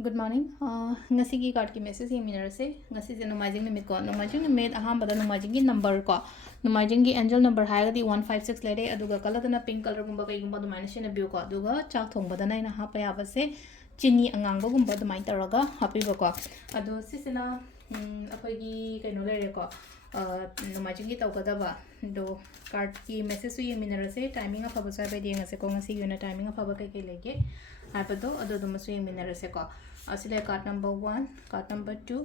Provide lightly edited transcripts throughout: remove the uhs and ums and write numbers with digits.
Good morning. Ngasigi card ki message ye minor se ngasi se nomajing limit ko nomajing limit aham bada nomajing ki number ko nomajing ki angel number haga di 156 lede aduga color dana pink color gumba kai gumba dumai na shina biu ko aduga chak thong bada nai na ha pa ya ba se chini angang ba gumba dumai taraga happy ba ko adu sisina apai gi kaino lere ko nomajing ki tawga ba do card ki message ye minor se timing of aba sai ba di ngase ko ngasi yuna timing of aba kai kai lege haipado adu dumasu ye minor se ko asile card number 1 card number 2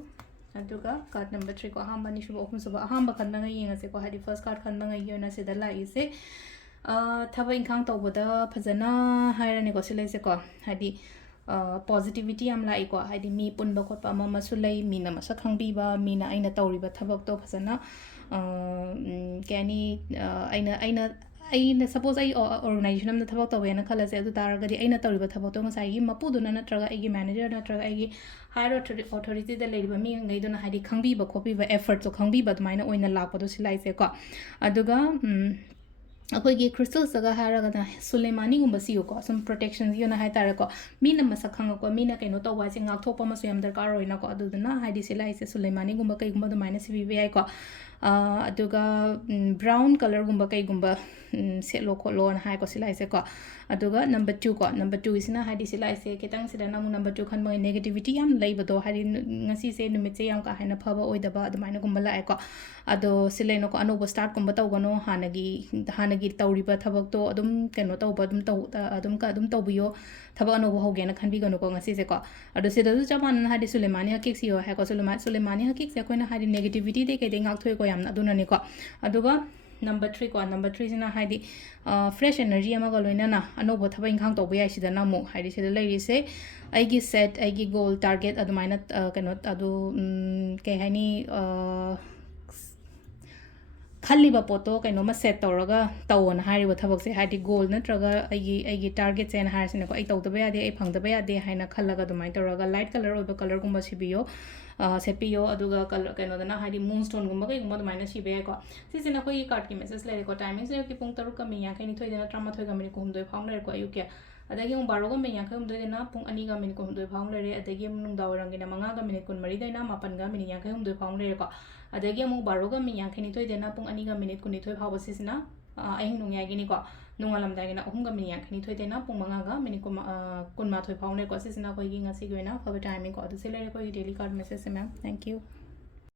aduga card number 3 ko ahamba ni shubo ahum suba ahamba khanba nga yenga se ko hadi first card khanba nga yona se da lai se thaba inkhang tawboda phajana hairani ko sile se ko hadi positivity am lai ko hadi mi punba khotpa ama masu lai mi na masa khangbi ba mi na aina tawriba thabak to phajana kani aina suppose ai organization amna thabak tawe na khala se adu taragadi aina tawriba thabak to ngasai gi mapuduna natraga ai gi manager natraga ai gi higher authority da leiriba mi ngai dona hadi khangbi ba khopi ba effort so khangbi ba dumaina oina lakpa do silai se ko aduga अखोगी crystal सगा हारगना सुलेमानी गुम्बा सियो को सम protection योना हाय तारे को मीना मसा खंग को मीना कैनो तो वासे ngak thokpa masu yam darkar roina ko aduduna haidi silai se suleimani gumba kai gumba dumaina sibi ai ko aduga brown color gumba kai gumba selo ko lon hai ko silai se ko aduga number 2 ko number 2 isina haidi silai se ketang sida namu number 2 khan mai negativity yam leiba do hari ngasi se numit se yam ka haina phaba oidaba dumaina gumba la ai ko ado silai no ko anoba start gumba tawgano hanagi tawriba thabak to adum keno tawba adum ka adum tawbiyo thaba anoba hogena khanbi gano ko ngasi se ko ado sida du chaman hadi suleimani hakik siyo ha ko suleimani hakik se koina hadi negativity de ke de ngak thoi ko yam aduna ni ko aduga number 3 ko number 3 sina hadi fresh energy ama ga loina na anoba thaba inkhang tawba yai sida na mu hadi sida leiri se aigi set aigi goal target adumaina keno adu ke hani खल्लीबा पोतो कैनोमा set तौरगा तौन हारिबा थबकसे हादि गोल नत्रगा आइगी target Sen हारसिने को तौदबा यादे फंगदबा यादे हाइना खल्लगा दुमाइ तौरगा light colour ओबा colour गुम्बा सिबियो सेपियो अदुगा कलर कैनोदना हादि मून स्टोन गुम्बा कै गुम्बा दुमाइना सिबे को सिसिना कोई कार्ड की मैसेज लेरे को टाइमिंग से की पुंग तरुक कमी या कैनि थोइदेना 13 गमिनि को हमदोय फाउंड लेरे को अयुके adagi ung baro ga me yang khum doi na pung ani ga min ko doi phang lere adagi mung daw rang na manga ga min kun mari doi na mapan ga min yang khum doi phang lere ko adagi mung baro ga me yang khini thoi de na pung ani ga minute kun thoi phaw sisina aing nung ya gi ni ko nungalam da gi na uhum ga min yang khini thoi de na pung manga ga min ko kun ma thoi phang le ko sisina ko gi ngasi gi na for timing ko adu selere ko daily card message ma'am thank you